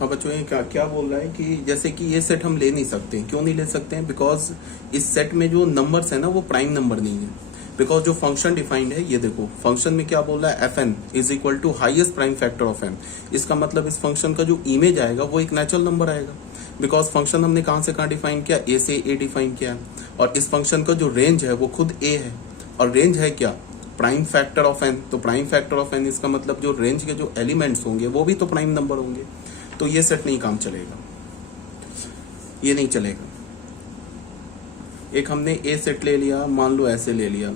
हाँ बच्चों, ये क्या क्या बोल रहा है कि जैसे कि ये सेट हम ले नहीं सकते। क्यों नहीं ले सकते हैं? बिकॉज इस सेट में जो नंबर्स है ना वो प्राइम नंबर नहीं है। बिकॉज जो फंक्शन डिफाइंड है, ये देखो फंक्शन में क्या बोल रहा है, F N is equal to highest prime factor of N. इसका मतलब इस फंक्शन का जो इमेज आएगा वो एक नेचुरल नंबर आएगा। बिकॉज फंक्शन हमने कहाँ से कहाँ डिफाइन किया, ए से ए डिफाइन किया है। और इस फंक्शन का जो रेंज है वो खुद ए है, और रेंज है क्या, प्राइम फैक्टर ऑफ एन। तो प्राइम फैक्टर ऑफ एन, इसका मतलब जो रेंज के जो एलिमेंट्स होंगे वो भी तो प्राइम नंबर होंगे। तो ये सेट नहीं काम चलेगा, ये नहीं चलेगा। एक हमने ए सेट ले लिया, मान लो ऐसे ले लिया,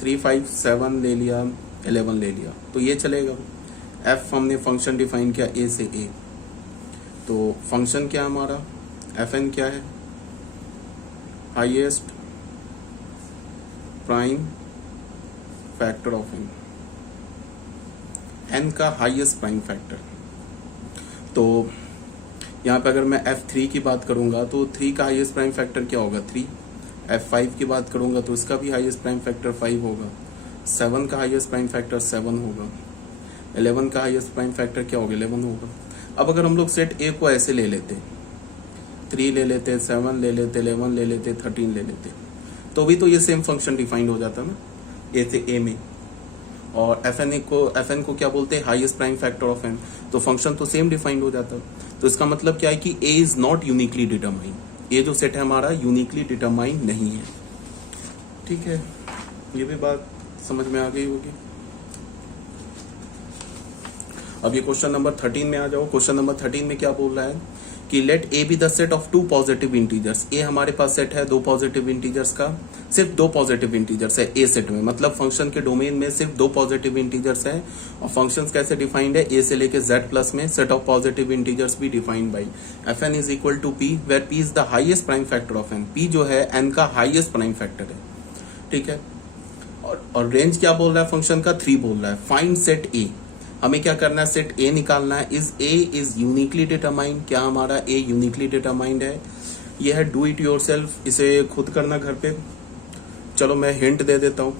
3 5 7 ले लिया, 11 ले लिया, तो ये चलेगा। एफ हमने फंक्शन डिफाइन किया ए से ए, तो फंक्शन क्या हमारा, एफ एन क्या है, highest prime factor of N, N का हाईएस्ट प्राइम फैक्टर। तो यहाँ पे अगर मैं F3 की बात करूंगा तो 3 का हाईएस्ट प्राइम फैक्टर क्या होगा, 3। F5 की बात करूंगा तो इसका भी हाईएस्ट प्राइम फैक्टर 5 होगा। 7 का हाईएस्ट प्राइम फैक्टर 7 होगा। 11 का हाईएस्ट प्राइम फैक्टर क्या होगा, 11 होगा। अब अगर हम लोग सेट ए को ऐसे ले लेते, 3 ले लेते, 7 ले लेते, 11 ले लेते, 13 ले लेते, तो भी तो ये सेम फंक्शन डिफाइंड हो जाता ना ए से ए में। और एफ एन को क्या बोलते हैं, highest prime factor of N. तो फंक्शन तो सेम डिफाइंड हो जाता। तो इसका मतलब क्या है कि A is not uniquely determine. ये जो सेट है हमारा यूनिकली डिटरमाइन नहीं है। ठीक है, ये भी बात समझ में आ गई होगी। अब ये क्वेश्चन नंबर 13 में आ जाओ। क्वेश्चन नंबर 13 में क्या बोल रहा है कि let A B the set of 2 positive integers. A हमारे पास सेट है 2 पॉजिटिव इंटीजर्स का, सिर्फ 2 पॉजिटिव इंटीजर्स है ए सेट में। मतलब फंक्शन के डोमेन में सिर्फ 2 पॉजिटिव इंटीजर्स है। और फंक्शंस कैसे डिफाइंड है, ए से लेके जेड प्लस में सेट ऑफ पॉजिटिव इंटीजर्स भी defined by F N is equal to P, where P is the highest prime factor of N. P जो है एन का हाइएस्ट प्राइम फैक्टर है। ठीक है, और रेंज क्या बोल रहा है फंक्शन का, 3 बोल रहा है। फाइंड सेट ए, हमें क्या करना है, सेट ए निकालना है। Is a is uniquely determined, क्या हमारा ए यूनिकली डिटरमाइंड है। ये है डू इट योरसेल्फ, इसे खुद करना घर पे। चलो मैं हिंट दे देता हूं।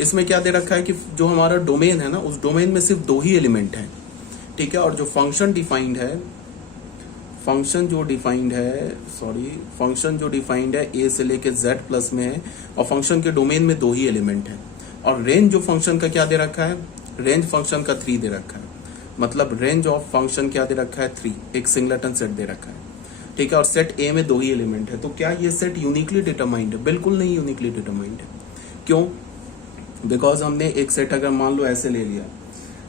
इसमें क्या दे रखा है कि जो हमारा डोमेन है ना, उस डोमेन में सिर्फ 2 ही एलिमेंट है। ठीक है, और जो फंक्शन डिफाइंड है, फंक्शन जो डिफाइंड है ए से लेके जेड प्लस में है, और फंक्शन के डोमेन में 2 ही एलिमेंट है। और रेंज जो फंक्शन का क्या दे रखा है, रेंज फंक्शन का 3 दे रखा है। मतलब रेंज ऑफ फंक्शन क्या दे रखा है, 3, एक सिंगलेटन सेट दे रखा है। ठीक है, और सेट ए में 2 ही एलिमेंट है। तो क्या ये सेट यूनिकली डिटरमाइंड है? बिल्कुल नहीं यूनिकली डिटरमाइंड है। क्यों? बिकॉज हमने एक सेट अगर मान लो ऐसे ले लिया,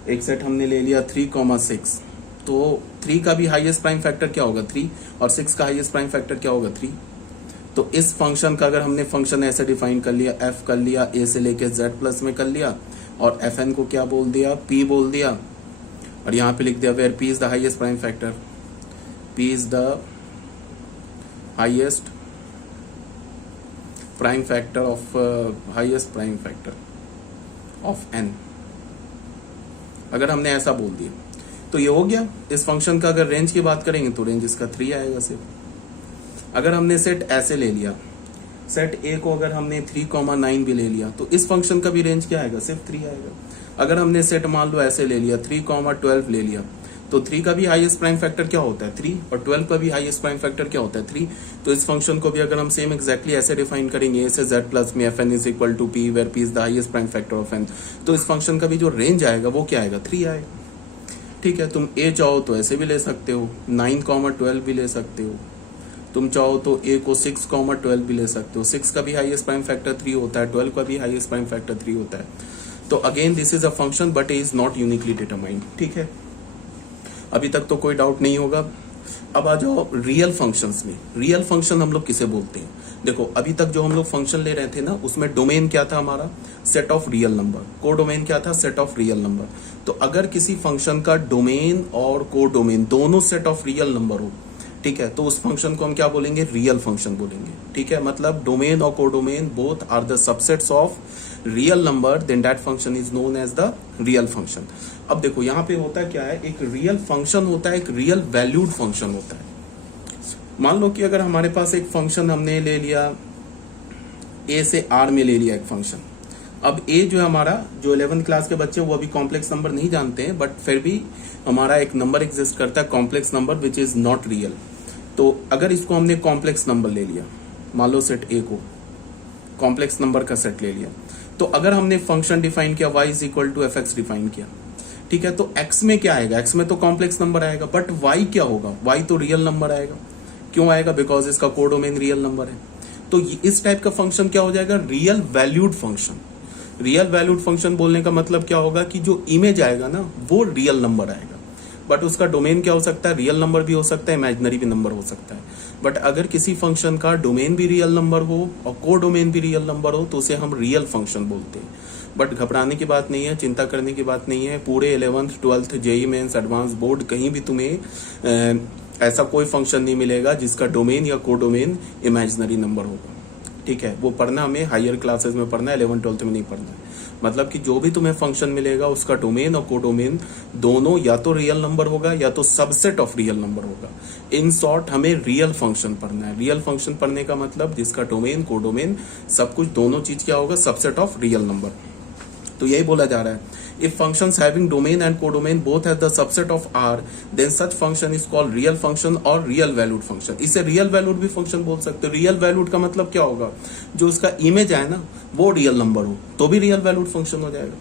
एक सेट हमने ले लिया 3,6, तो 3 का भी हाईएस्ट प्राइम फैक्टर क्या होगा, 3, और 6 का हाईएस्ट प्राइम फैक्टर क्या होगा, 3। तो इस फंक्शन का अगर हमने फंक्शन ऐसे डिफाइन कर लिया, एफ कर लिया, ए से लेके जेड प्लस में कर लिया, और एफ एन को क्या बोल दिया, पी बोल दिया, और यहां पे लिख दिया where P is the highest prime factor, P is the highest prime factor of N. अगर हमने ऐसा बोल दिया तो ये हो गया। इस फंक्शन का अगर रेंज की बात करेंगे तो रेंज इसका 3 आएगा सिर्फ। अगर हमने सेट ऐसे ले लिया, सेट ए को अगर हमने 3,9 भी ले लिया, तो इस फंक्शन का भी रेंज क्या आएगा, सिर्फ 3 आएगा। अगर हमने सेट मान लो ऐसे ले लिया, 3,12 ले लिया, तो 3 का भी हाईएस्ट प्राइम फैक्टर क्या होता है, 3, और 12 का भी हाईएस्ट प्राइम फैक्टर क्या होता है, 3। तो इस फंक्शन को भी अगर हम सेम एक्जैक्टली ऐसे डिफाइन करेंगे, ए से जेड प्लस में F N is equal to P where P is the highest prime factor of N, तो इस फंक्शन का भी जो रेंज आएगा वो क्या आएगा, 3 आएगा। ठीक है, तुम ए चाहो तो ऐसे भी ले सकते हो, 9,12 भी ले सकते हो। तुम चाहो तो ए को 6,12 भी ले सकते हो। 6 का भी हाईएस्ट प्राइम फैक्टर 3 होता है, 12 का भी हाईएस्ट प्राइम फैक्टर 3 होता है। तो again this is a function but is not uniquely determined. ठीक है, अभी तक तो कोई डाउट नहीं होगा। अब आ जाओ रियल फंक्शंस में। रियल फंक्शन हम लोग किसे बोलते हैं? देखो अभी तक जो हम लोग फंक्शन ले रहे थे ना, उसमें डोमेन क्या था हमारा, सेट ऑफ रियल नंबर। को डोमेन क्या था, सेट ऑफ रियल नंबर। तो अगर किसी फंक्शन का डोमेन और को डोमेन दोनों सेट ऑफ रियल नंबर हो, ठीक है, तो उस फंक्शन को हम क्या बोलेंगे, रियल फंक्शन बोलेंगे। ठीक है, मतलब डोमेन और codomain both are the subsets of real number, then that function is known as the real function. अब देखो यहाँ पे होता क्या है, एक रियल फंक्शन होता है, एक रियल वैल्यूड फंक्शन होता है। मान लो कि अगर हमारे पास एक फंक्शन हमने ले लिया, ए से आर में ले लिया एक फंक्शन, अब ए जो है हमारा, जो 11th क्लास के बच्चे वो अभी कॉम्प्लेक्स नंबर नहीं जानते हैं, बट फिर भी हमारा एक नंबर एग्जिस्ट करता है complex number which is not real. तो अगर इसको हमने कॉम्प्लेक्स नंबर ले लिया, मान लो सेट ए को कॉम्प्लेक्स नंबर का सेट ले लिया, तो अगर हमने फंक्शन डिफाइन किया y is equal to F X define किया, ठीक है, तो x में क्या आएगा, x में तो कॉम्प्लेक्स नंबर आएगा, बट y क्या होगा, y तो रियल नंबर आएगा। क्यों आएगा? बिकॉज इसका कोडोमेन रियल नंबर है। तो इस टाइप का फंक्शन क्या हो जाएगा, real valued function. Real valued function बोलने का मतलब क्या होगा कि जो इमेज आएगा ना वो रियल नंबर आएगा, बट उसका डोमेन क्या हो सकता है, रियल नंबर भी हो सकता है, इमेजिनरी भी नंबर हो सकता है। बट अगर किसी फंक्शन का डोमेन भी रियल नंबर हो और को डोमेन भी रियल नंबर हो तो उसे हम रियल फंक्शन बोलते हैं। बट घबराने की बात नहीं है, चिंता करने की बात नहीं है। पूरे 11th 12th JEE mains advance board कहीं भी तुम्हें ऐसा कोई फंक्शन नहीं मिलेगा जिसका डोमेन या को डोमेन इमेजिनरी नंबर होगा। ठीक है, वो पढ़ना हमें हायर क्लासेस में पढ़ना है, 11th 12th में नहीं पढ़ना है। मतलब कि जो भी तुम्हें फंक्शन मिलेगा उसका डोमेन और को डोमेन दोनों या तो रियल नंबर होगा या तो सबसेट ऑफ रियल नंबर होगा। इन शॉर्ट हमें रियल फंक्शन पढ़ना है। रियल फंक्शन पढ़ने का मतलब जिसका डोमेन को डोमेन सब कुछ दोनों चीज क्या होगा, सबसेट ऑफ रियल नंबर। तो यही बोला जा रहा है, if functions having domain and codomain both have the subset of R, then such function is called real function or real valued function। इसे real valued भी फंक्शन बोल सकते हो। real valued का मतलब क्या होगा, जो उसका इमेज है ना वो रियल नंबर हो तो भी रियल वैल्यूड फंक्शन हो जाएगा।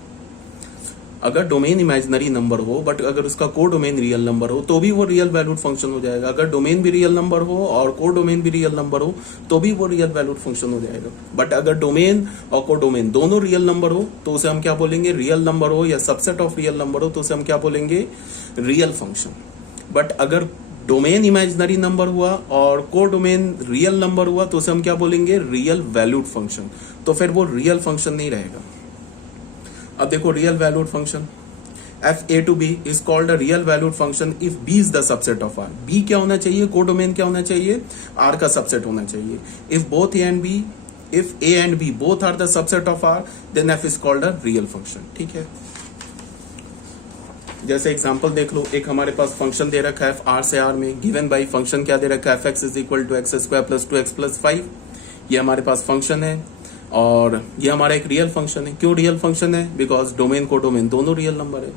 अगर डोमेन इमेजिनरी नंबर हो बट अगर उसका को डोमेन रियल नंबर हो तो भी वो रियल वैल्यूड फंक्शन हो जाएगा। अगर डोमेन भी रियल नंबर हो और को डोमेन भी रियल नंबर हो तो भी वो रियल वैल्यूड फंक्शन हो जाएगा। बट अगर डोमेन और को डोमेन दोनों रियल नंबर हो तो उसे हम क्या बोलेंगे, रियल नंबर हो या सबसेट ऑफ रियल नंबर हो तो उसे हम क्या बोलेंगे, रियल फंक्शन। बट अगर डोमेन इमेजिनरी नंबर हुआ और को डोमेन रियल नंबर हुआ तो उसे हम क्या बोलेंगे, रियल वैल्यूड फंक्शन। तो फिर वो रियल फंक्शन नहीं रहेगा। अब देखो real valued function, F A to B is called a real valued function if B is the subset of R. B क्या होना चाहिए, को डोमेन क्या होना चाहिए, आर का सबसेट होना चाहिए। If both A and B, if A and B both are the subset of R then F is called a real function. ठीक है, जैसे एग्जांपल देख लो, एक हमारे पास फंक्शन दे रखा है आर से आर में, गिवन बाई फंक्शन क्या दे रखा है, F x is equal to x square plus 2x plus 5। ये हमारे पास फंक्शन है और ये हमारा एक रियल फंक्शन है। क्यों रियल फंक्शन है, बिकॉज डोमेन को डोमेन दोनों रियल नंबर है।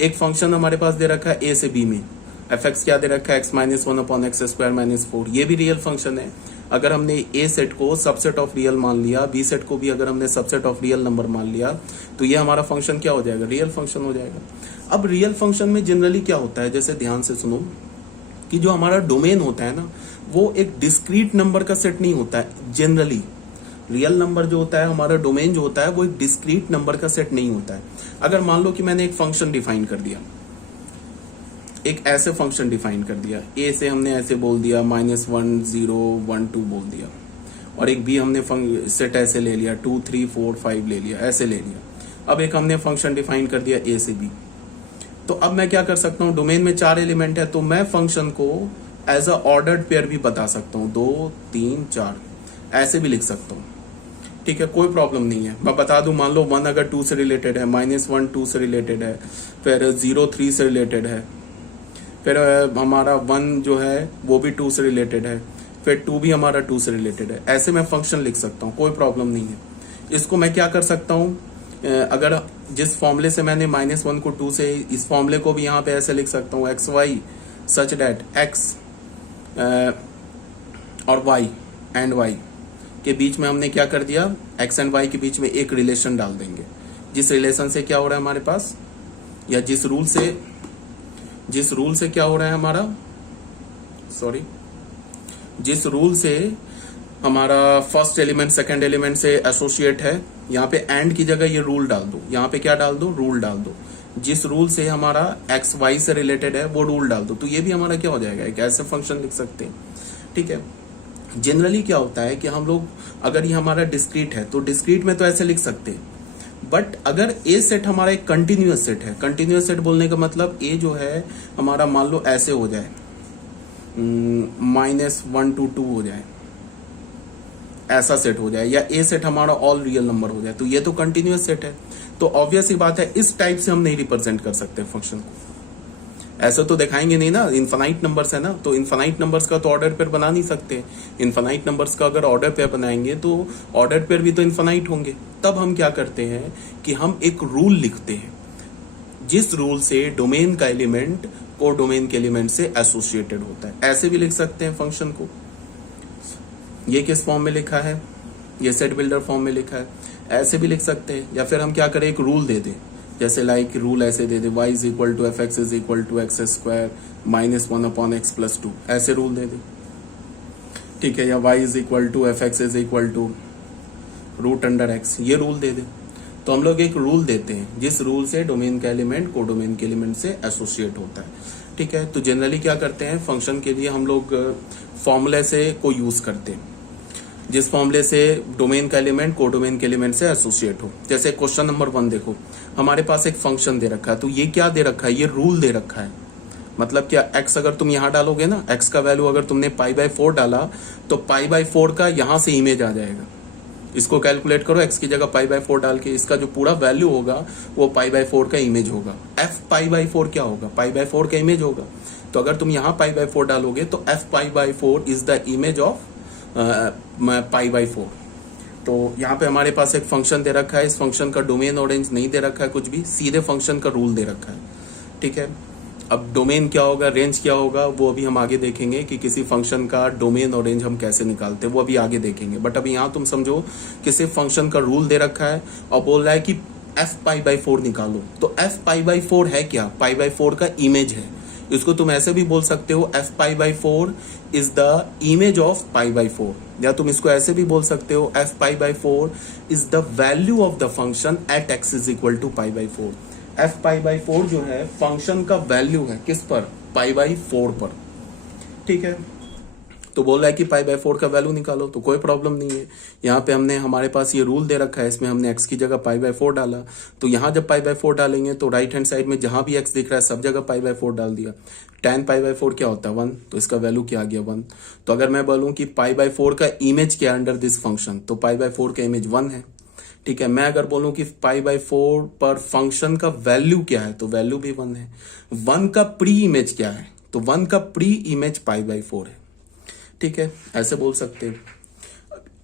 एक फंक्शन हमारे पास दे रखा है ए से बी में, एफ एक्स क्या दे रखा है, x minus 1 upon x square minus 4, ये भी रियल फंक्शन है। अगर हमने ए सेट को सबसेट ऑफ रियल मान लिया, बी सेट को भी अगर हमने सबसेट ऑफ रियल नंबर मान लिया तो ये हमारा फंक्शन क्या हो जाएगा, रियल फंक्शन हो जाएगा। अब रियल फंक्शन में जनरली क्या होता है, जैसे ध्यान से सुनो कि जो हमारा डोमेन होता है ना वो एक डिस्क्रीट नंबर का सेट नहीं होता है। जनरली रियल नंबर जो होता है, हमारा डोमेन जो होता है वो एक डिस्क्रीट नंबर का सेट नहीं होता है। अगर मान लो कि मैंने एक फंक्शन डिफाइन कर दिया, एक ऐसे फंक्शन डिफाइन कर दिया, ए से हमने ऐसे बोल दिया -1 0 1 2 बोल दिया, और एक बी हमने सेट ऐसे ले लिया 2 3 4 5 ले लिया, ऐसे ले लिया। अब एक हमने फंक्शन डिफाइन कर दिया ए से बी। तो अब मैं क्या कर सकता हूँ, डोमेन में 4 एलिमेंट है तो मैं फंक्शन को एज अ ऑर्डर्ड पेयर भी बता सकता हूँ, 2 3 4 ऐसे भी लिख सकता हूँ। ठीक है, कोई प्रॉब्लम नहीं है। मैं बता दूं, मान लो 1 अगर 2 से रिलेटेड है, -1 2 से रिलेटेड है, फिर 0 3 से रिलेटेड है, फिर हमारा 1 जो है वो भी 2 से रिलेटेड है, फिर 2 भी हमारा 2 से रिलेटेड है। ऐसे मैं फंक्शन लिख सकता हूँ, कोई प्रॉब्लम नहीं है। इसको मैं क्या कर सकता हूँ, अगर जिस फॉर्मूले से मैंने -1 को 2 से, इस फॉर्मूले को भी यहाँ पे ऐसे लिख सकता हूँ, एक्स वाई सच डेट एक्स और वाई एंड वाई के बीच में हमने क्या कर दिया, एक्स एंड वाई के बीच में एक रिलेशन डाल देंगे। जिस रिलेशन से क्या हो रहा है हमारे पास, या जिस रूल से क्या हो रहा है हमारा, सॉरी, जिस रूल से हमारा फर्स्ट एलिमेंट सेकंड एलिमेंट से एसोसिएट है, यहाँ पे एंड की जगह ये रूल डाल दो, यहाँ पे क्या डाल दो, रूल डाल दो। जिस रूल से हमारा एक्स वाई से रिलेटेड है वो रूल डाल दो, तो ये भी हमारा क्या हो जाएगा, एक ऐसे फंक्शन लिख सकते हैं। ठीक है, जनरली क्या होता है कि हम लोग, अगर ये हमारा डिस्क्रीट है तो डिस्क्रीट में तो ऐसे लिख सकते हैं, बट अगर ए सेट हमारा एक कंटिन्यूअस सेट है, कंटिन्यूअस सेट बोलने का मतलब ए जो है हमारा मान लो ऐसे हो जाए, -1 to 2 हो जाए, ऐसा सेट हो जाए, या ए सेट हमारा ऑल रियल नंबर हो जाए, तो ये तो कंटिन्यूअस सेट है। तो ऑब्वियस ही बात है, इस टाइप से हम नहीं रिप्रेजेंट कर सकते फंक्शन को। ऐसे तो दिखाएंगे नहीं ना, इन्फानाइट नंबर्स है ना, तो इन्फानाइट नंबर्स का तो ऑर्डर पेयर बना नहीं सकते। इन्फानाइट नंबर्स का अगर ऑर्डर पेयर बनाएंगे तो ऑर्डर पेयर भी तो इन्फानाइट होंगे। तब हम क्या करते हैं कि हम एक रूल लिखते हैं, जिस रूल से डोमेन का एलिमेंट को डोमेन के एलिमेंट से एसोसिएटेड होता है। ऐसे भी लिख सकते हैं फंक्शन को। ये किस फॉर्म में लिखा है, ये सेट बिल्डर फॉर्म में लिखा है। ऐसे भी लिख सकते हैं, या फिर हम क्या करें, एक रूल दे दें, जैसे लाइक रूल ऐसे दे दे, y is equal to F x is equal to x square minus 1 upon x plus 2, ऐसे रूल दे दे, ठीक है। या y is equal to F x is equal to root under x, ये रूल दे दे। तो हम लोग एक रूल देते हैं जिस रूल से डोमेन का एलिमेंट को डोमेन के एलिमेंट से एसोसिएट होता है, ठीक है। तो जनरली क्या करते हैं, फंक्शन के लिए हम लोग फॉर्मूले से को यूज करते हैं, जिस फॉर्मूले से डोमेन का एलिमेंट को डोमेन के एलिमेंट से एसोसिएट हो। जैसे क्वेश्चन नंबर 1 देखो, हमारे पास एक फंक्शन दे रखा है, तो ये क्या दे रखा है, ये रूल दे रखा है। मतलब क्या, x अगर तुम यहां डालोगे ना, x का वैल्यू अगर तुमने π/4 डाला तो π/4 का यहां से इमेज आ जाएगा। इसको कैलकुलेट करो, x की जगह π/4 डाल के, इसका जो पूरा वैल्यू होगा वो π/4 का इमेज होगा। f π/4 क्या होगा, π/4 का इमेज होगा। तो अगर तुम यहाँ π/4 डालोगे तो f π/4 is the image of π/4। तो यहाँ पे हमारे पास एक फंक्शन दे रखा है, इस फंक्शन का डोमेन और रेंज नहीं दे रखा है कुछ भी, सीधे फंक्शन का रूल दे रखा है, ठीक है। अब डोमेन क्या होगा, रेंज क्या होगा, वो अभी हम आगे देखेंगे कि किसी फंक्शन का डोमेन और रेंज हम कैसे निकालते हैं, वो अभी आगे देखेंगे। बट अभी यहाँ तुम समझो कि सिर्फ फंक्शन का रूल दे रखा है और बोल रहा है कि f π/4 निकालो। तो f π/4 है क्या, π/4 का इमेज है। इसको तुम ऐसे भी बोल सकते हो, f π/4 is the image of π/4, या तुम इसको ऐसे भी बोल सकते हो, f π/4 is the value of the function at x is equal to π/4। f π/4 जो है फंक्शन का वैल्यू है, किस पर, π/4 पर, ठीक है। तो बोल रहा है कि π/4 का वैल्यू निकालो, तो कोई प्रॉब्लम नहीं है। यहाँ पे हमने, हमारे पास ये रूल दे रखा है, इसमें हमने x की जगह π/4 डाला। तो यहाँ जब π/4 डालेंगे तो राइट हैंड साइड में जहां भी x दिख रहा है सब जगह π/4 डाल दिया। tan π/4 क्या होता है, 1, तो इसका वैल्यू क्या आ गया, 1। तो अगर मैं बोलूँ कि π/4 का इमेज क्या अंडर दिस फंक्शन, तो π/4 का इमेज 1 है, ठीक है। मैं अगर बोलूं कि π/4 पर फंक्शन का वैल्यू क्या है, तो वैल्यू भी 1 है। 1 का प्री इमेज क्या है, तो 1 का प्री इमेज π/4 है, ठीक है। ऐसे बोल सकते हैं।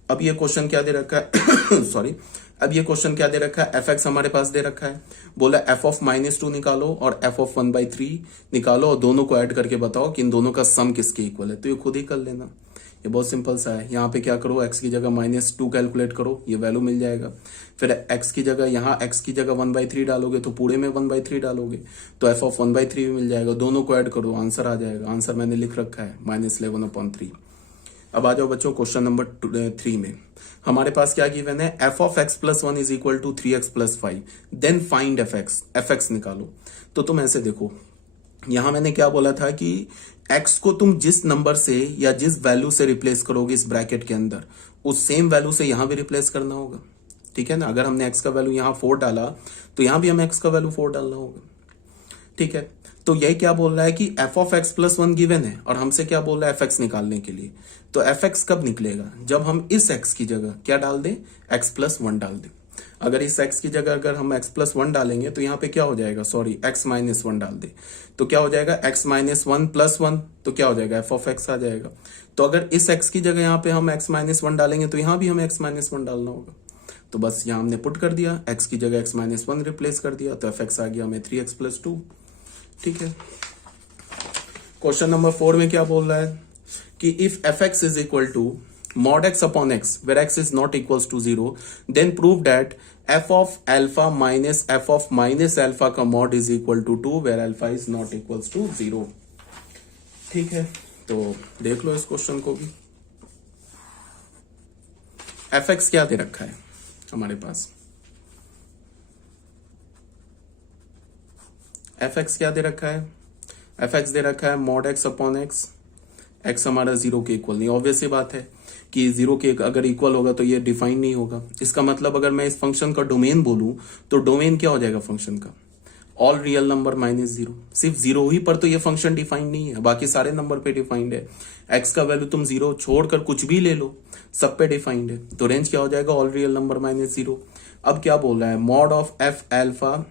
अब ये क्वेश्चन क्या दे रखा है सॉरी, अब ये क्वेश्चन क्या दे रखा है, एफ एक्स हमारे पास दे रखा है, बोला एफ ऑफ -2 निकालो और एफ ऑफ 1/3 निकालो और दोनों को ऐड करके बताओ कि इन दोनों का सम किसके इक्वल है। तो ये खुद ही कर लेना, ये बहुत सिंपल सा है। यहाँ पे क्या करो, x की जगह -2 कैलकुलेट करो, ये वैल्यू मिल जाएगा। फिर x की जगह, यहाँ x की जगह 1/3 डालोगे तो पूरे में 1/3 डालोगे तो f ऑफ 1/3 भी मिल जाएगा। दोनों को ऐड करो, आंसर आ जाएगा। आंसर मैंने लिख रखा है -11/3। अब आ जाओ बच्चों क्वेश्चन नंबर 3 में। हमारे पास क्या गिवन है, f of x plus 1 is equal to 3x plus 5, then find f x निकालो। तो तुम ऐसे देखो, यहां मैंने क्या बोला था कि x को तुम जिस नंबर से या जिस वैल्यू से रिप्लेस करोगे इस ब्रैकेट के अंदर, उस सेम वैल्यू से यहां भी रिप्लेस करना होगा, ठीक है ना। अगर हमने x का वैल्यू यहां 4 डाला तो यहां भी हमें x का वैल्यू 4 डालना होगा, ठीक है। तो यही क्या बोल रहा है कि f of x plus 1 given है और हमसे क्या बोल रहा है, f(x) निकालने के लिए। तो f(x) कब निकलेगा, जब हम इस x की जगह क्या डाल दें, x प्लस 1 डाल दें। अगर इस x की जगह अगर हम x प्लस 1 डालेंगे तो यहाँ पे क्या हो जाएगा, सॉरी x माइनस 1 डाल दे तो क्या हो जाएगा, x माइनस 1 प्लस 1, तो क्या हो जाएगा, f ऑफ x आ जाएगा। तो अगर इस x की जगह यहाँ पे हम x माइनस 1 डालेंगे तो यहाँ भी हमें x माइनस 1 डालना होगा। तो बस यहाँ हमने पुट कर दिया, x की जगह x माइनस 1 रिप्लेस कर दिया, तो f(x) आ गया हमें 3x प्लस 2, ठीक है। क्वेश्चन नंबर 4 में क्या बोल रहा है कि if f(x) is equal to mod x upon x where x is not equals to 0, then prove that f of alpha minus f of minus alpha का mod is equal to 2 where alpha is not equals to 0, ठीक है। तो देख लो इस question को भी। f(x) क्या दे रखा है हमारे पास, f(x) क्या दे रखा है, f(x) दे रखा है mod x upon x, x हमारा 0 के इक्वल नहीं। ऑब्वियस सी बात है कि 0 के अगर इक्वल होगा तो ये डिफाइन नहीं होगा। इसका मतलब अगर मैं इस फंक्शन का डोमेन बोलूं तो डोमेन क्या हो जाएगा फंक्शन का, ऑल रियल नंबर -0। सिर्फ 0 ही पर तो ये फंक्शन डिफाइंड नहीं है, बाकी सारे नंबर पे डिफाइंड है। x का वैल्यू तुम 0 छोड़कर कुछ भी ले लो, सब पे डिफाइंड है। तो रेंज क्या हो जाएगा, ऑल रियल नंबर -0। अब क्या बोल रहा है, mod of f alpha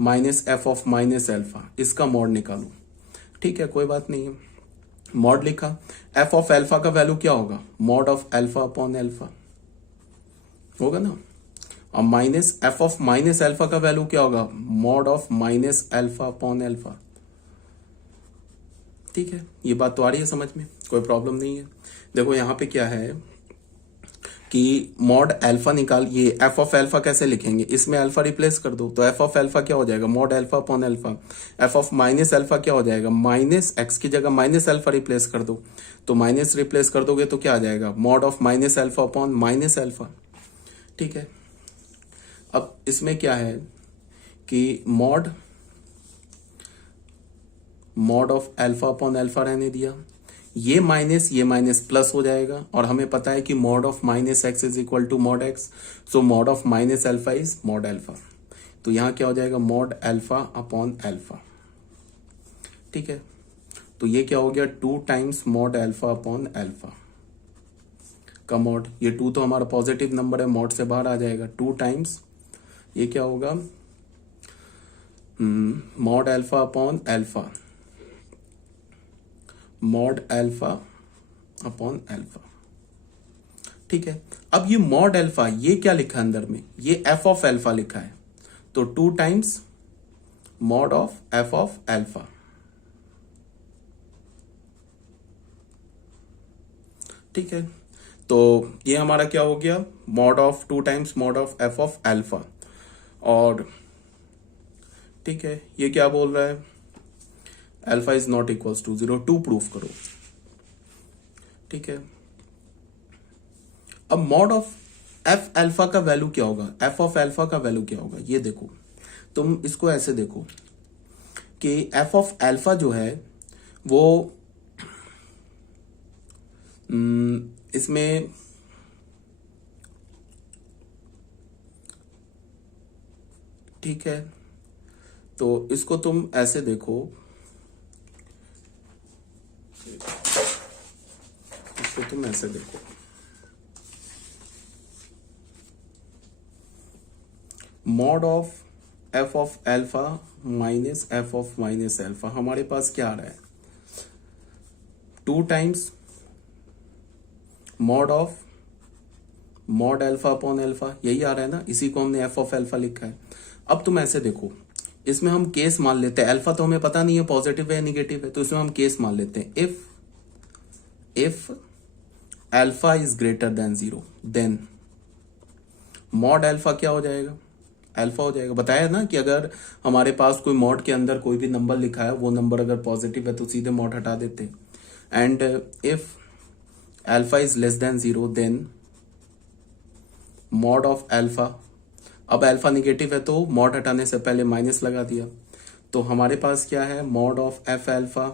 minus f of minus alpha, इसका मॉड निकालो। ठीक है, कोई बात नहीं है। मॉड लिखा, एफ ऑफ एल्फा का वैल्यू क्या होगा, mod of alpha upon alpha होगा ना। और minus F of minus alpha का वैल्यू क्या होगा, mod of minus alpha upon alpha. ठीक है, ये बात तो आ रही है समझ में, कोई प्रॉब्लम नहीं है। देखो यहाँ पे क्या है कि मॉड एल्फा निकाल, ये एफ ऑफ एल्फा कैसे लिखेंगे, इसमें अल्फा रिप्लेस कर दो, तो एफ ऑफ एल्फा क्या हो जाएगा, mod alpha upon alpha. F of minus alpha क्या हो जाएगा, माइनस एक्स की जगह माइनस एल्फा रिप्लेस कर दो, तो माइनस रिप्लेस कर दोगे तो क्या आ जाएगा, mod of minus alpha upon minus alpha. ठीक है, अब इसमें क्या है कि mod of alpha upon alpha रहने दिया, ये माइनस प्लस हो जाएगा, और हमें पता है कि mod of minus x is equal to mod x, so mod of minus alpha is mod alpha. तो यहां क्या हो जाएगा, मॉड एल्फा अपॉन एल्फा। ठीक है, तो ये क्या हो गया, 2 times mod alpha upon alpha का मॉड, ये 2 तो हमारा पॉजिटिव नंबर है, मॉड से बाहर आ जाएगा, 2 टाइम्स ये क्या होगा, mod alpha upon alpha, mod alpha upon alpha. ठीक है, अब ये मॉड एल्फा ये क्या लिखा है अंदर में, ये एफ ऑफ एल्फा लिखा है, तो 2 times mod of f of alpha. ठीक है, तो ये हमारा क्या हो गया, mod of 2 times mod of f of alpha. और ठीक है, ये क्या बोल रहा है, alpha is not equals to 0, 2 proof करो। ठीक है, अब मॉड ऑफ एफ एल्फा का वैल्यू क्या होगा, एफ ऑफ एल्फा का वैल्यू क्या होगा, ये देखो, तुम इसको ऐसे देखो कि एफ ऑफ एल्फा जो है वो इसमें ठीक है, तो इसको तुम ऐसे देखो, इसको तुम ऐसे देखो, mod of f of alpha minus F of minus alpha, हमारे पास क्या आ रहा है, 2 times mod of mod alpha upon alpha, यही आ रहा है ना, इसी को हमने एफ ऑफ एल्फा लिखा है। अब तुम ऐसे देखो, इसमें हम केस मान लेते हैं, एल्फा तो हमें पता नहीं है पॉजिटिव है निगेटिव है, तो इसमें हम केस मान लेते हैं, if alpha is greater than 0 then mod alpha क्या हो जाएगा, एल्फा हो जाएगा। बताया ना कि अगर हमारे पास कोई मॉड के अंदर कोई भी नंबर लिखा है, वो नंबर अगर पॉजिटिव है तो सीधे मॉड हटा देते हैं। And if alpha is less than 0 then mod of alpha, अब एल्फा निगेटिव है तो मॉड हटाने से पहले माइनस लगा दिया, तो हमारे पास क्या है, mod of f alpha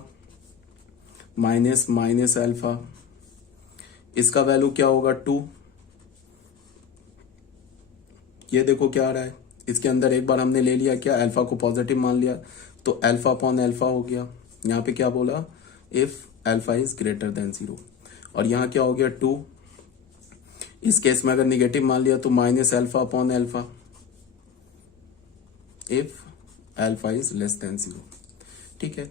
minus minus alpha, इसका वैल्यू क्या होगा 2। ये देखो क्या आ रहा है, इसके अंदर एक बार हमने ले लिया क्या, एल्फा को पॉजिटिव मान लिया, तो एल्फा अपॉन एल्फा हो गया। यहाँ पे क्या बोला, if alpha is greater than 0, और यहाँ क्या हो गया 2। इस केस में अगर निगेटिव मान लिया तो minus alpha upon alpha if alpha is less than 0। ठीक है,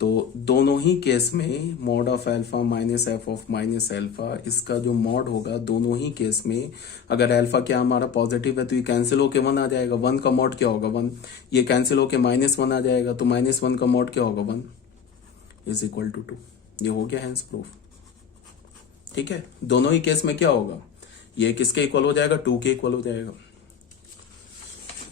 तो दोनों ही केस में mod of alpha minus F of minus alpha, इसका जो मॉड होगा दोनों ही केस में, अगर एल्फा क्या हमारा पॉजिटिव है तो ये कैंसिल होके 1 आ जाएगा, 1 का मॉड क्या होगा 1, ये कैंसिल होके -1 आ जाएगा, तो -1 का मॉड क्या होगा 1 इज इक्वल टू 2। ये हो गया हैंस प्रूफ। ठीक है, दोनों ही केस में क्या होगा, ये किसके इक्वल हो जाएगा, 2 के इक्वल हो जाएगा।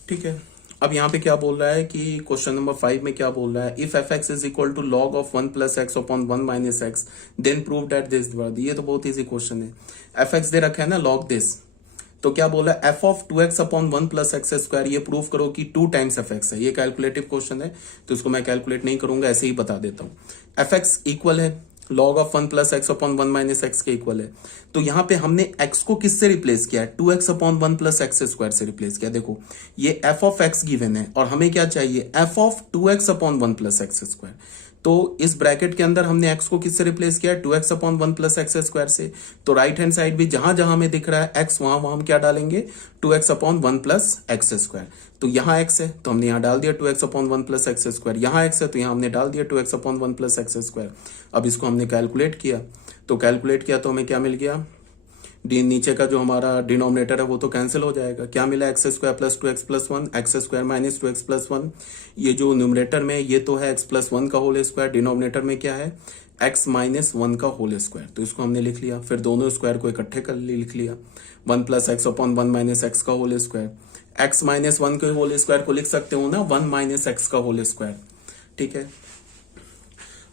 ठीक है, अब यहाँ पे क्या बोल रहा है कि क्वेश्चन नंबर 5 में क्या बोल रहा है, if f x is equal to log of 1 plus x upon 1 minus x then prove that this. ये तो बहुत इजी क्वेश्चन है, एफ एक्स दे रखा है ना लॉग दिस, तो क्या बोला, f of 2x upon 1 plus x square, ये प्रूव करो कि 2 टाइम्स एफ एक्स है। ये कैलकुलेटिव क्वेश्चन है तो इसको मैं कैलकुलेट नहीं करूंगा, ऐसे ही बता देता हूं। एफ एक्स इक्वल है log of 1 plus x upon 1 minus x के इक्वल है, तो यहां पे हमने एक्स को किससे रिप्लेस किया है, 2x upon 1 plus x square से रिप्लेस किया। देखो ये एफ ऑफ एक्स गिवन है और हमें क्या चाहिए, F of 2x upon 1 plus x square, तो इस ब्रैकेट के अंदर हमने एक्स को किससे रिप्लेस किया है, 2x upon 1 plus x square से। तो राइट हैंड साइड भी जहां जहां हमें दिख रहा है एक्स, वहां वहां हम क्या डालेंगे, 2x upon 1 plus x square. तो यहाँ x है तो हमने यहाँ डाल दिया 2x upon 1 plus x square, यहाँ x है तो यहाँ हमने डाल दिया 2x upon 1 plus x square. अब इसको हमने कैलकुलेट किया, तो कैलकुलेट किया तो हमें क्या मिल गया, डी नीचे का जो हमारा डिनोमिनेटर है वो तो कैंसिल हो जाएगा। क्या मिला, x square plus 2x plus 1, x square minus 2x plus 1। ये जो न्यूमरेटर में ये तो है x प्लस 1 का होल स्क्वायर, डिनोमिनेटर में क्या है x माइनस 1 का होल स्क्वायर, तो इसको हमने लिख लिया। फिर दोनों स्क्वायर को इकट्ठे कर लिख लिया, 1 plus x upon 1 minus x का होल स्क्वायर। x माइनस 1 के होल स्क्वायर को लिख सकते हो ना 1 माइनस एक्स का होल स्क्वायर, ठीक है।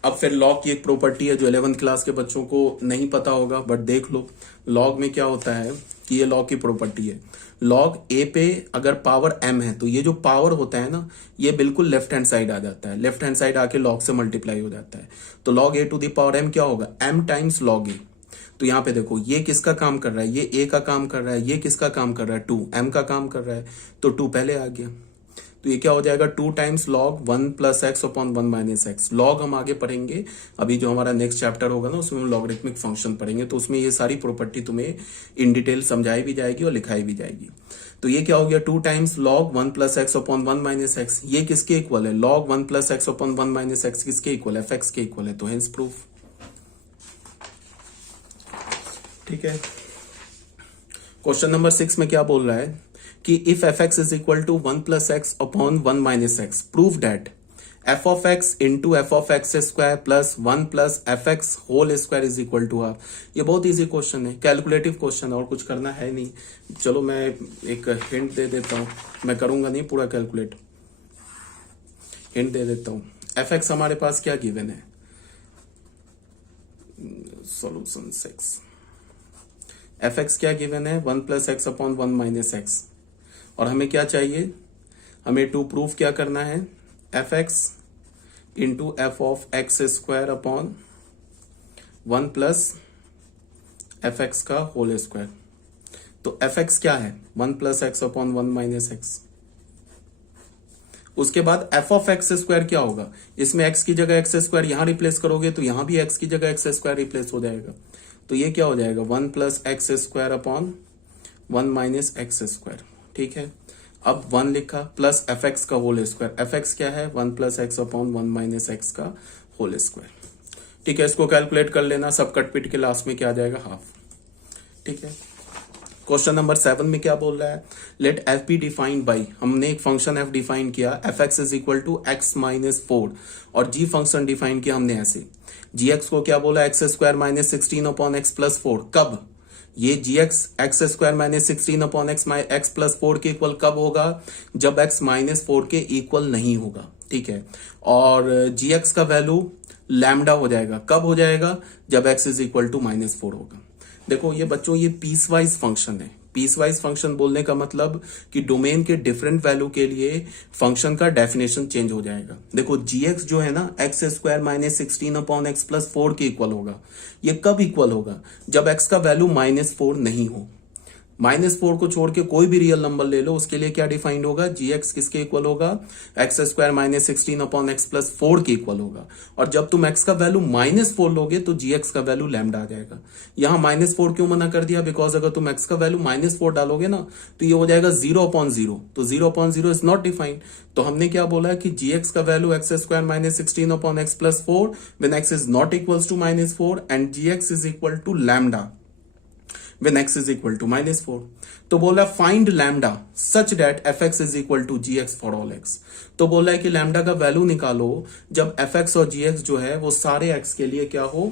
अब फिर लॉग की एक प्रॉपर्टी है जो 11th क्लास के बच्चों को नहीं पता होगा, बट देख लो लॉग में क्या होता है कि ये लॉग की प्रॉपर्टी है। लॉग ए पे अगर पावर m है तो ये जो पावर होता है ना ये बिल्कुल लेफ्ट हैंड साइड आ जाता है, लेफ्ट हैंड साइड आके लॉग से मल्टीप्लाई हो जाता है। तो log a to the power m क्या होगा, m टाइम्स लॉग ए। तो यहाँ पे देखो ये किसका काम कर रहा है, ये a का काम कर रहा है, ये किसका काम कर रहा है 2, m का काम कर रहा है, तो 2 पहले आ गया। तो ये क्या हो जाएगा 2 times log 1 plus x upon 1 minus x. Log हम आगे पढ़ेंगे, अभी जो हमारा नेक्स्ट चैप्टर होगा ना उसमें हम लॉगरिथमिक फंक्शन पढ़ेंगे, तो उसमें ये सारी प्रॉपर्टी तुम्हें इन डिटेल समझाई भी जाएगी और लिखाई भी जाएगी। तो ये क्या हो गया 2 times log 1 plus x upon 1 minus x. ये किसके इक्वल है, log 1 plus x upon 1 minus x किसके इक्वल है, एफ के इक्वल है, तो हेंस प्रूफ। ठीक है, क्वेश्चन नंबर 6 में क्या बोल रहा है कि if f x is equal to 1 plus x upon 1 minus x, prove that f of x into f of x square plus 1 plus f x whole square is equal to half. ये बहुत easy question है, calculative question है और कुछ करना है नहीं। चलो मैं एक हिंट दे देता हूं, मैं करूंगा नहीं पूरा कैलकुलेट, हिंट दे देता हूं। एफ एक्स हमारे पास क्या गिवन है, सॉल्यूशन 6। एफ एक्स क्या गिवन है 1 plus x upon 1 minus x, और हमें क्या चाहिए, हमें टू प्रूफ क्या करना है, F x into f of x square upon 1 plus f x का होल स्क्वायर। तो एफ एक्स क्या है 1 plus x upon 1 minus x. उसके बाद एफ ऑफ एक्स स्क्वायर क्या होगा, इसमें एक्स की जगह एक्स स्क्वायर यहां रिप्लेस करोगे तो यहां भी एक्स की जगह एक्स स्क्वायर रिप्लेस हो जाएगा। तो ये क्या हो जाएगा 1 plus x square upon 1 minus x square. ठीक है, अब 1 लिखा प्लस एफ एक्स का होल स्क्वायर। एफ एक्स क्या है 1 plus x upon 1 minus x का होल स्क्वायर। ठीक है, इसको कैलकुलेट कर लेना, सब कट पिट के लास्ट में क्या आ जाएगा हाफ। ठीक है, क्वेश्चन नंबर 7 में क्या बोल रहा है, let f be defined by, हमने एक फंक्शन एफ डिफाइन किया, f x is equal to x minus 4, और जी फंक्शन डिफाइन किया हमने ऐसे, जी एक्स को क्या बोला x square minus 16 upon x plus 4। कब, ये g x x square minus 16 upon x plus 4 के इक्वल कब होगा, जब एक्स माइनस 4 के इक्वल नहीं होगा। ठीक है, और जी एक्स का वैल्यू लैम्डा हो जाएगा, कब हो जाएगा, जब x is equal to minus 4 होगा। देखो ये बच्चों ये पीस वाइज फंक्शन है। पीस वाइज फंक्शन बोलने का मतलब कि डोमेन के डिफरेंट वैल्यू के लिए फंक्शन का डेफिनेशन चेंज हो जाएगा। देखो जी एक्स जो है ना x square minus 16 upon x plus 4 के इक्वल होगा। ये कब इक्वल होगा, जब एक्स का वैल्यू माइनस 4 नहीं हो। माइनस 4 को छोड़ के कोई भी रियल नंबर ले लो, उसके लिए क्या डिफाइंड होगा, जी एक्स किसके इक्वल होगा, x square minus 16 upon x plus 4 के इक्वल होगा। और जब तुम एक्स का वैल्यू माइनस 4 लोगे तो जी एक्स का वैल्यू लैम्डा आ जाएगा। यहां माइनस 4 क्यों मना कर दिया, बिकॉज अगर तुम एक्स का वैल्यू माइनस 4 डालोगे ना तो ये हो जाएगा 0 अपॉन 0, तो 0 अपॉन 0 इज नॉट डिफाइंड। तो हमने क्या बोला कि जी एक्स का value x square minus 16 upon x plus 4 when x is not equals to minus 4 and g x is equal to lambda when x is equal to minus 4। तो बोला find lambda such that f x is equal to g x for all x. तो बोला है कि lambda का value निकालो जब F x और जी एक्स जो है वो सारे एक्स के लिए क्या हो,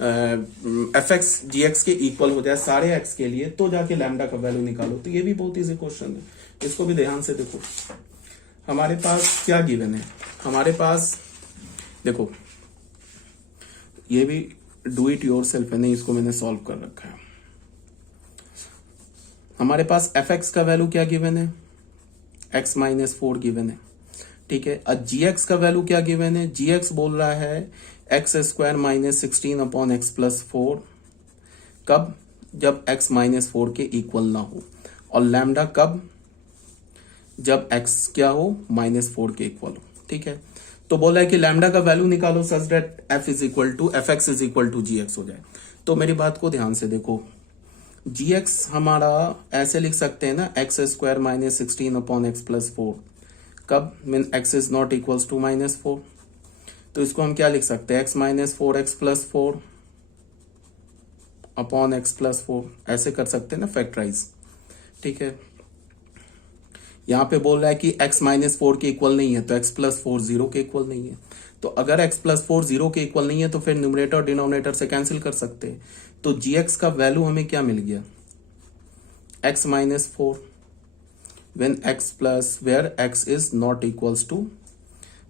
एफ एक्स जी एक्स के इक्वल हो जाए सारे एक्स के लिए, तो जाके लैम्डा का वैल्यू निकालो। तो ये भी बहुत इजी क्वेश्चन है, इसको भी ध्यान से देखो। हमारे पास क्या गिवन है, हमारे पास देखो ये भी डू इट योर सेल्फ है, नहीं इसको मैंने सॉल्व कर रखा है। हमारे पास एफ एक्स का वैल्यू क्या गिवन है, एक्स माइनस 4 गिवन है। ठीक है, अब जी एक्स का वैल्यू क्या गिवन है, जी एक्स बोल रहा है x square minus 16 upon x plus 4, कब, जब एक्स माइनस 4 के इक्वल ना हो। और लैम्डा कब, जब एक्स क्या हो माइनस 4 के इक्वल हो। ठीक है, तो बोला है कि लैम्डा का वैल्यू निकालो such that f is equal to F x is equal to g x हो जाए। तो मेरी बात को ध्यान से देखो, जी एक्स हमारा ऐसे लिख सकते हैं ना, x square minus 16 upon x plus 4, कब mean x is not equals to minus 4। तो इसको हम क्या लिख सकते हैं, x minus 4 x plus 4 upon x plus 4, ऐसे कर सकते हैं ना फैक्टराइज। ठीक है, यहां पे बोल रहा है कि x माइनस 4 के इक्वल नहीं है, तो x प्लस 4 जीरो के इक्वल नहीं है। तो अगर x प्लस 4 जीरो के इक्वल नहीं है तो फिर न्यूमरेटर और डिनोमिनेटर से कैंसिल कर सकते हैं। तो gx का वैल्यू हमें क्या मिल गया, x minus 4 when x plus where x is not equals to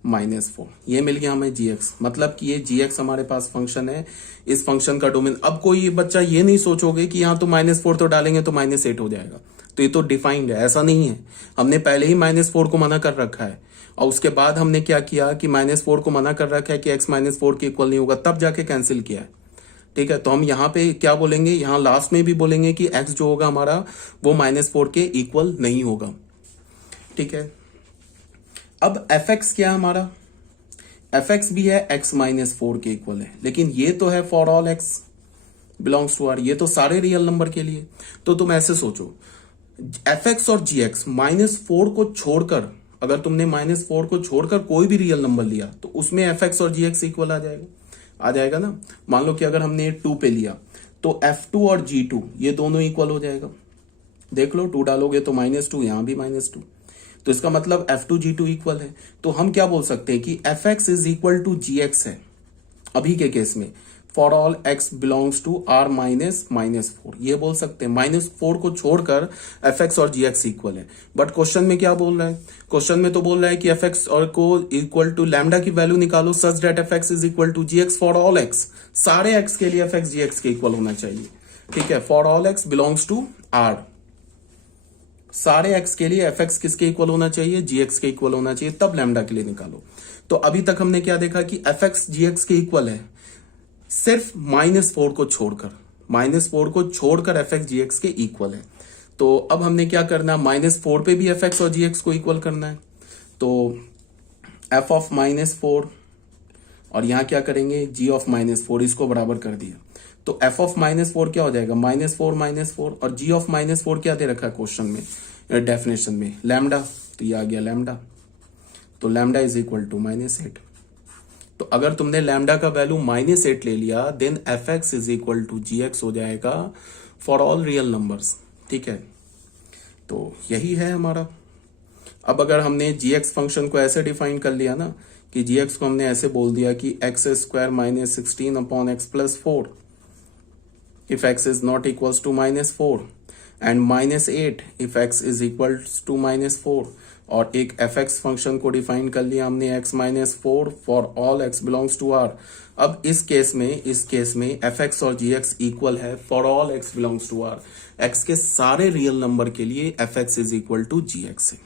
minus 4, ये मिल गया हमें gx। मतलब कि ये gx हमारे पास फंक्शन है, इस फंक्शन का डोमेन। अब कोई बच्चा ये नहीं सोचोगे कि यहाँ तो माइनस 4 तो डालेंगे तो माइनस 8 हो जाएगा, तो ये तो डिफाइंड है, ऐसा नहीं है। हमने पहले ही माइनस 4 को मना कर रखा है, और उसके बाद हमने क्या किया कि माइनस 4 को मना कर रखा है कि x माइनस 4 के इक्वल नहीं होगा, तब जाके कैंसिल किया है। ठीक है, तो हम यहाँ पे क्या बोलेंगे, यहाँ लास्ट में भी बोलेंगे कि x जो होगा हमारा वो माइनस 4 के इक्वल नहीं होगा। ठीक है, अब fx क्या है हमारा, fx भी है x माइनस 4 के इक्वल है, लेकिन ये तो है for all x belongs to r, ये तो सारे रियल नंबर के लिए। तो तुम ऐसे सोचो, fx और gx माइनस 4 को छोड़कर, अगर तुमने माइनस 4 को छोड़कर कोई भी रियल नंबर लिया तो उसमें fx और gx इक्वल आ जाएगा ना। मान लो कि अगर हमने 2 पे लिया तो f2 और g2 ये दोनों इक्वल हो जाएगा। देख लो, 2 डालोगे तो -2, यहां भी -2, तो इसका मतलब f2 g2 इक्वल है। तो हम क्या बोल सकते हैं कि fx is equal to gx है अभी के केस में, for all x belongs to r minus -4, ये बोल सकते हैं। -4 को छोड़कर fx और gx इक्वल है। बट क्वेश्चन में क्या बोल रहा है, क्वेश्चन में तो बोल रहा है कि fx और को इक्वल टू लैम्डा की वैल्यू निकालो such that fx is equal to gx for all x, सारे x के लिए fx gx के इक्वल होना चाहिए। ठीक है, for all x belongs to r, सारे x के लिए fx किसके इक्वल होना चाहिए, gx के इक्वल होना चाहिए, तब लैम्डा के लिए निकालो। तो अभी तक हमने क्या देखा कि fx gx के इक्वल है सिर्फ -4 को छोड़कर, -4 को छोड़कर fx gx के इक्वल है। तो अब हमने क्या करना, -4 पे भी fx और gx को इक्वल करना है। तो f ऑफ -4 और यहां क्या करेंगे, g ऑफ -4, इसको बराबर कर दिया। तो f ऑफ -4 क्या हो जाएगा, -4 और g ऑफ -4 क्या दे रखा है क्वेश्चन में, डेफिनेशन में लैम्डा, तो ये आ गया लैम्डा। तो लैम्डा इज इक्वल टू -8। तो अगर तुमने लैम्डा का वैल्यू -8 ले लिया, then fx is equal to gx हो जाएगा फॉर ऑल रियल नंबर्स। ठीक है, तो यही है हमारा। अब अगर हमने gx फंक्शन को ऐसे डिफाइन कर लिया ना कि gx को हमने ऐसे बोल दिया कि x square minus 16 upon x plus 4 if x is not equals to -4 and -8 if x is equals to -4, और एक fx फंक्शन को डिफाइन कर लिया हमने x -4 for all x belongs to r। अब इस केस में fx और gx इक्वल है for all x belongs to r, x के सारे रियल नंबर के लिए fx is equal to gx है।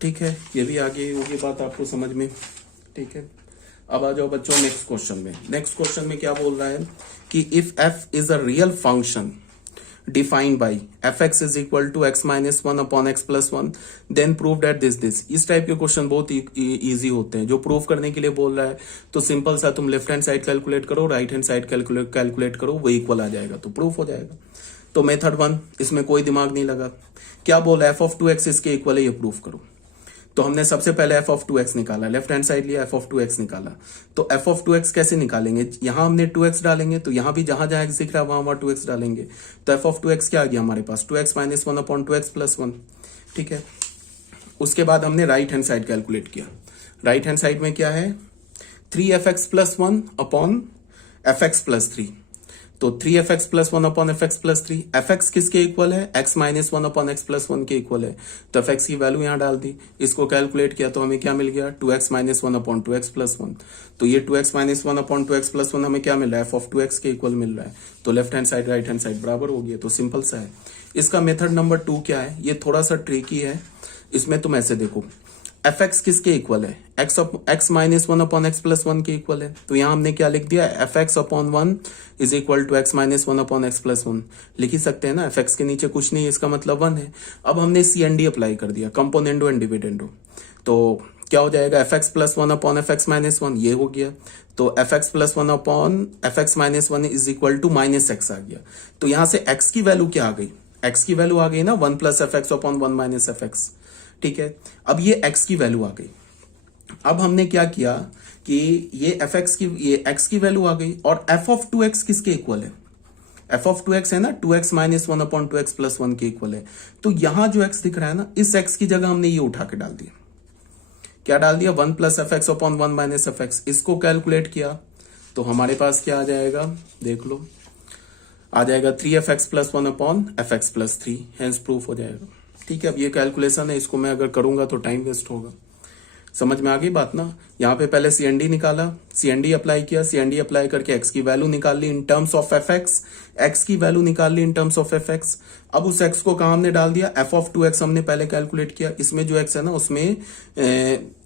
ठीक है, ये भी आगे होगी बात आपको समझ में। ठीक है, अब आ जाओ बच्चों नेक्स्ट क्वेश्चन में। नेक्स्ट क्वेश्चन में क्या बोल रहा है कि if f is a real function defined by fx is equal to x minus 1 upon x plus 1 then prove that this. इस टाइप के क्वेश्चन बहुत इजी होते हैं। जो प्रूव करने के लिए बोल रहा है तो सिंपल सा तुम लेफ्ट हैंड साइड कैलकुलेट करो, राइट हैंड साइड कैलकुलेट करो, वो इक्वल आ जाएगा तो प्रूफ हो जाएगा। तो मेथड 1, इसमें कोई दिमाग नहीं लगा। क्या बोला, f ऑफ 2x इसके इक्वल है, ये प्रूफ करो। तो हमने सबसे पहले f ऑफ 2x निकाला, लेफ्ट हैंड साइड लिया, f ऑफ 2x निकाला। तो f ऑफ 2x कैसे निकालेंगे, यहां हमने 2x डालेंगे, तो यहां भी जहां जहां x दिख रहा है वहां 2x डालेंगे। तो f ऑफ 2x क्या आ गया हमारे पास, 2x minus 1 upon 2x plus 1। ठीक है, उसके बाद हमने राइट हैंड साइड कैलकुलेट किया। राइट हैंड साइड में क्या है, 3fx plus 1 upon fx plus 3। तो 3fx plus 1 upon fx plus 3, fx किसके इक्वल है, x minus 1 upon x plus 1 के इक्वल है। तो fx की वैल्यू यहां डाल दी, इसको कैलकुलेट किया तो हमें क्या मिल गया, 2x minus 1 upon 2x plus 1। तो ये 2x minus 1 upon 2x plus 1 हमें क्या मिल रहा है, f ऑफ 2x के इक्वल मिल रहा है। तो left hand side right hand side बराबर हो गया, तो सिंपल सा है। इसका मेथड नंबर 2 क्या है, ये थोड़ा सा ट्रिकी है। इसमें तुम ऐसे देखो, fx किसके इक्वल है, x minus 1 upon x plus 1 के इक्वल है। तो यहां हमने क्या लिख दिया, fx upon 1 is equal to x minus 1 upon x plus 1 लिख ही सकते हैं ना, fx के नीचे कुछ नहीं, इसका मतलब 1 है। अब हमने CND अप्लाई कर दिया, कंपोनेंडो एंड डिविडेंडो। तो क्या हो जाएगा, f x plus one upon f x minus one, ये हो गया। तो f x plus one upon f x minus one is equal to minus x आ गया। तो यहां से एक्स की वैल्यू क्या आ गई, एक्स की वैल्यू आ गई ना one plus f x upon one minus F x. ठीक है, अब ये एक्स की वैल्यू आ गई। अब हमने क्या किया कि ये एफ एक्स की, ये एक्स की वैल्यू आ गई, और एफ ऑफ टू एक्स किसके इक्वल है, एफ ऑफ टू एक्स है ना, two x minus one upon two x plus one के इक्वल है। तो यहां जो एक्स दिख रहा है ना, इस एक्स की जगह हमने ये उठा के डाल दिया, क्या डाल दिया, one plus f x upon one minus F x. इसको कैलकुलेट किया तो हमारे पास क्या आ जाएगा, देख लो, आ जाएगा three F x plus one upon f x plus three, hence proof हो जाएगा। ठीक है, अब ये कैलकुलेशन है, इसको मैं अगर करूंगा तो टाइम वेस्ट होगा। समझ में आ गई बात ना। यहाँ पे पहले सीएनडी निकाला, सीएनडी अप्लाई किया, सीएनडी अप्लाई करके एक्स की वैल्यू निकाल ली in terms of f x, x की वैल्यू निकाल ली in terms of f x. अब उस एक्स को कहा हमने डाल दिया, एफ ऑफ टू एक्स हमने पहले कैलकुलेट किया, इसमें जो एक्स है ना उसमें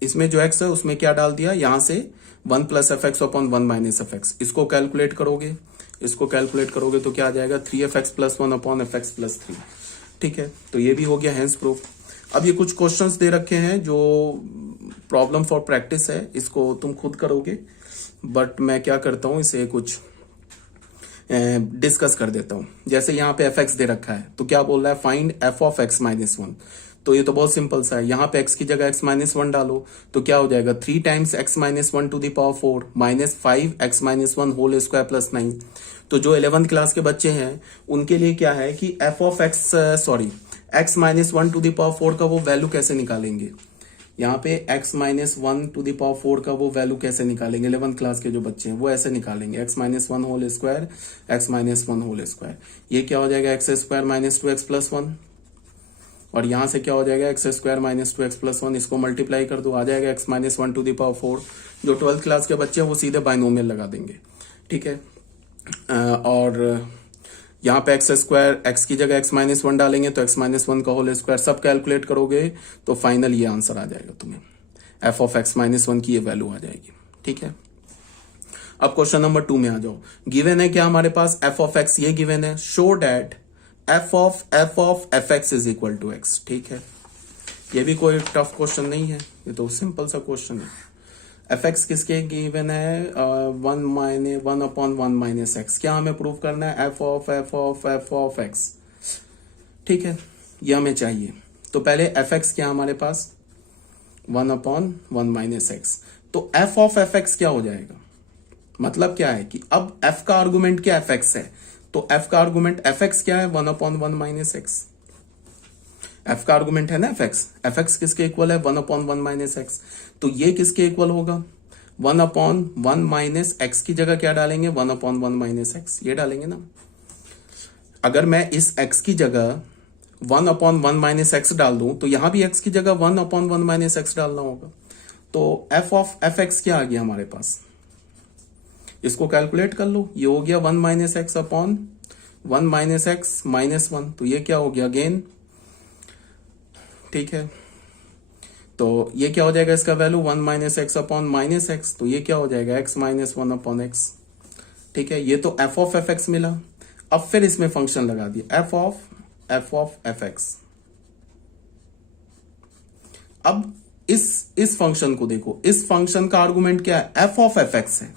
इसमें जो एक्स है उसमें क्या डाल दिया, यहां से one plus f x upon one minus F x. इसको कैलकुलेट करोगे, इसको कैलकुलेट करोगे तो क्या आ जाएगा, three F x plus one upon f x plus three. ठीक है, तो ये भी हो गया हेंस प्रूफ। अब ये कुछ क्वेश्चंस दे रखे हैं जो प्रॉब्लम फॉर प्रैक्टिस है, इसको तुम खुद करोगे, बट मैं क्या करता हूं, इसे कुछ डिस्कस कर देता हूं। जैसे यहाँ पे एफ एक्स दे रखा है, तो क्या बोल रहा है, find F of x minus one. तो ये तो बहुत सिंपल सा है, यहाँ पे एक्स की जगह एक्स माइनस वन डालो तो क्या हो जाएगा, three times x minus one to the power four minus five x minus one whole square plus nine. तो जो 11th क्लास के बच्चे हैं उनके लिए क्या है कि F of x sorry x minus one to the power four का वो वैल्यू कैसे निकालेंगे, यहाँ पे x minus one to the power four का वो वैल्यू कैसे निकालेंगे, 11th क्लास के जो बच्चे हैं वो ऐसे निकालेंगे, x minus one whole square x minus one whole square. ये क्या हो जाएगा, x square minus two x plus one, और यहां से क्या हो जाएगा, x square minus two x plus one. इसको मल्टीप्लाई कर दो, आ जाएगा x minus one to the power four. जो 12th क्लास के बच्चे हैं वो सीधे बाइनोमियल लगा देंगे। ठीक है, और यहाँ पे एक्स स्क्वायर, एक्स की जगह एक्स माइनस वन डालेंगे तो एक्स माइनस वन का होल स्क्वायर, सब कैलकुलेट करोगे तो फाइनल ये आंसर आ जाएगा तुम्हें, F of x minus one की ये वैल्यू आ जाएगी। ठीक है, अब क्वेश्चन नंबर 2 में आ जाओ। गिवन है क्या हमारे पास, एफ ऑफ एक्स ये गिवन है, show that f of f x is equal to x. ठीक है, ये भी कोई टफ क्वेश्चन नहीं है, ये तो सिंपल सा क्वेश्चन है। एफ एक्स किसके गिवन है, one upon one minus x. क्या हमें प्रूव करना है, एफ ऑफ एक्स। ठीक है, ये हमें चाहिए। तो पहले एफ एक्स क्या हमारे पास, one upon one minus x. तो एफ ऑफ एफ एक्स क्या हो जाएगा, मतलब क्या है कि अब एफ का आर्गुमेंट क्या एफ एक्स है, तो एफ का आर्गुमेंट एफ एक्स क्या है, one upon one minus x. F का आर्गुमेंट है ना एफ एक्स किसके इक्वल है, one upon one minus x. तो ये किसके इक्वल होगा, one upon one minus x की जगह क्या डालेंगे, one upon one minus x, ये डालेंगे ना। अगर मैं इस एक्स की जगह one upon one minus x डाल दूं तो यहां भी एक्स की जगह one upon one minus x डालना होगा। तो एफ ऑफ एफ एक्स क्या आ गया हमारे पास, इसको कैलकुलेट कर लो, ये हो गया one minus x upon one minus x minus one. तो ये क्या हो गया, अगेन। ठीक है, तो ये क्या हो जाएगा, इसका value one minus x upon minus x. तो ये क्या हो जाएगा, x minus one upon x. ठीक है, ये तो एफ ऑफ एफ एक्स मिला। अब फिर इसमें फंक्शन लगा दिया, एफ ऑफ एफ एक्स। अब इस फंक्शन को देखो, इस फंक्शन का आर्गुमेंट क्या है, एफ ऑफ एफ एक्स है।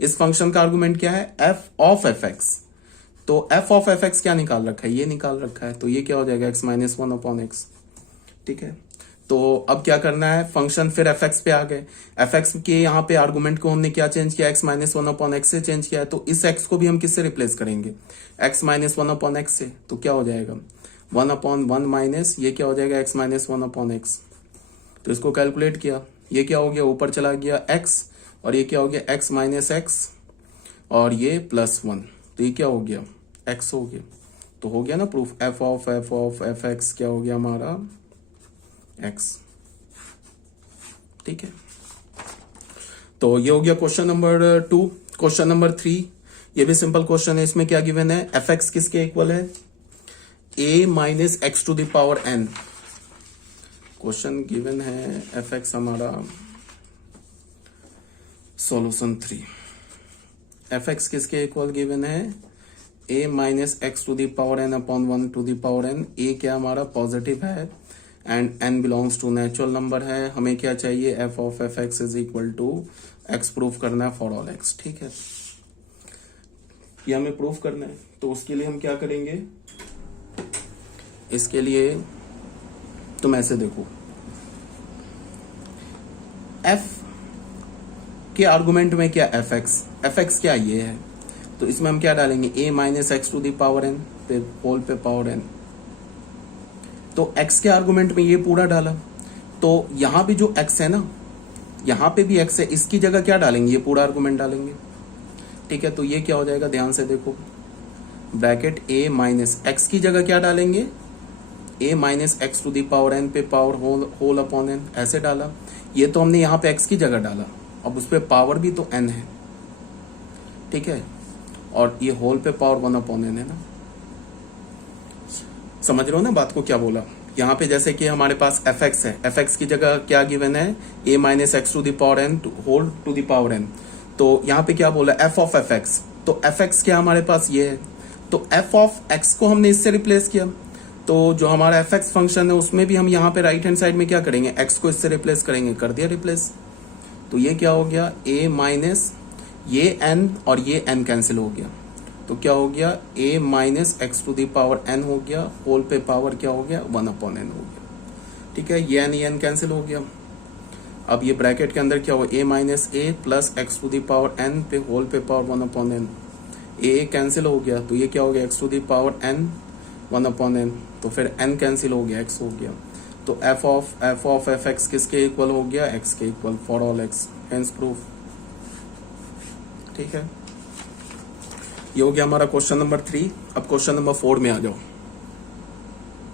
इस फंक्शन का आर्गुमेंट क्या है, एफ ऑफ एफ एक्स। तो एफ ऑफ एफ एक्स क्या निकाल रखा है, ये निकाल रखा है। तो ये क्या हो जाएगा, x minus one upon x. ठीक है, तो अब क्या करना है, फंक्शन फिर एफ एक्स पे आ गए। एफ एक्स के यहाँ पे आर्गुमेंट को हमने क्या चेंज किया, x minus one upon x से चेंज किया है। तो इस एक्स को भी हम किससे रिप्लेस करेंगे, x minus one upon x से। तो क्या हो जाएगा, वन अपॉन वन माइनस, ये क्या हो जाएगा, x minus one upon x. तो इसको कैलकुलेट किया, ये क्या हो गया, ऊपर चला गया एक्स, और ये क्या हो गया, एक्स माइनस एक्स, और ये प्लस वन। तो ये क्या हो गया, एक्स हो गया। तो हो गया ना proof, F of f x क्या हो गया हमारा, एक्स। ठीक है, तो ये हो गया क्वेश्चन नंबर 2। क्वेश्चन नंबर 3, ये भी सिंपल क्वेश्चन है। इसमें क्या गिवन है, एफ एक्स किसके इक्वल है, a minus x to the power n। Question given है, एफ एक्स हमारा सॉल्यूशन 3। एफ एक्स किसके इक्वल गिवन है, a minus x to the power n upon one to the power n। A क्या हमारा positive है, and n belongs to natural number है, हमें क्या चाहिए, f of f x is equal to x proof करना है फॉर ऑल x। ठीक है, ये हमें प्रूफ करना है, तो उसके लिए हम क्या करेंगे, इसके लिए तुम ऐसे देखो, f के आर्गुमेंट में क्या एफ एक्स क्या ये है, तो इसमें हम क्या डालेंगे, a minus x to the power n पे होल पे पावर n। तो x के आर्गुमेंट में ये पूरा डाला, तो यहां भी जो x है ना, यहां पे भी x है, इसकी जगह क्या डालेंगे, ये पूरा आर्गुमेंट डालेंगे। ठीक है, तो ये क्या हो जाएगा, ध्यान से देखो, ब्रैकेट a माइनस एक्स की जगह क्या डालेंगे, a minus x to the power n पे पावर होल अपॉन n, ऐसे डाला। ये तो हमने यहाँ पे x की जगह डाला, अब उस पे पावर भी तो n है। ठीक है, और ये होल पे पावर 1 अपॉन n है ना, समझ रहे हो ना बात को क्या बोला। यहाँ पे जैसे कि हमारे पास एफ एक्स है, एफ एक्स की जगह क्या गिवन है, a minus x to the power n whole to the power n, तो यहाँ पे क्या बोला, f ऑफ एफ एक्स, तो एफ एक्स क्या हमारे पास ये है, तो f ऑफ x को हमने इससे रिप्लेस किया, तो जो हमारा एफ एक्स फंक्शन है उसमें भी हम यहाँ पे राइट हैंड साइड में क्या करेंगे, x को इससे रिप्लेस करेंगे, कर दिया रिप्लेस। तो ये क्या हो गया, a माइनस ये n और ये n कैंसिल हो गया, तो क्या हो गया, a minus x to the power n हो गया, होल पे पावर क्या हो गया, 1 अपॉन n हो गया। ठीक है, ये n कैंसिल हो गया। अब ये ब्रैकेट के अंदर क्या हो, a minus a plus x to the power n पे होल पे power 1 upon n, a cancel हो गया, तो ये क्या हो गया, x to the power n 1 upon n, तो फिर n कैंसिल हो गया, x हो गया, तो f ऑफ एफ एक्स किसके इक्वल हो गया, x के equal for all x, hence proof. ठीक है, ये हो गया हमारा क्वेश्चन नंबर 3। अब क्वेश्चन नंबर 4 में आ जाओ।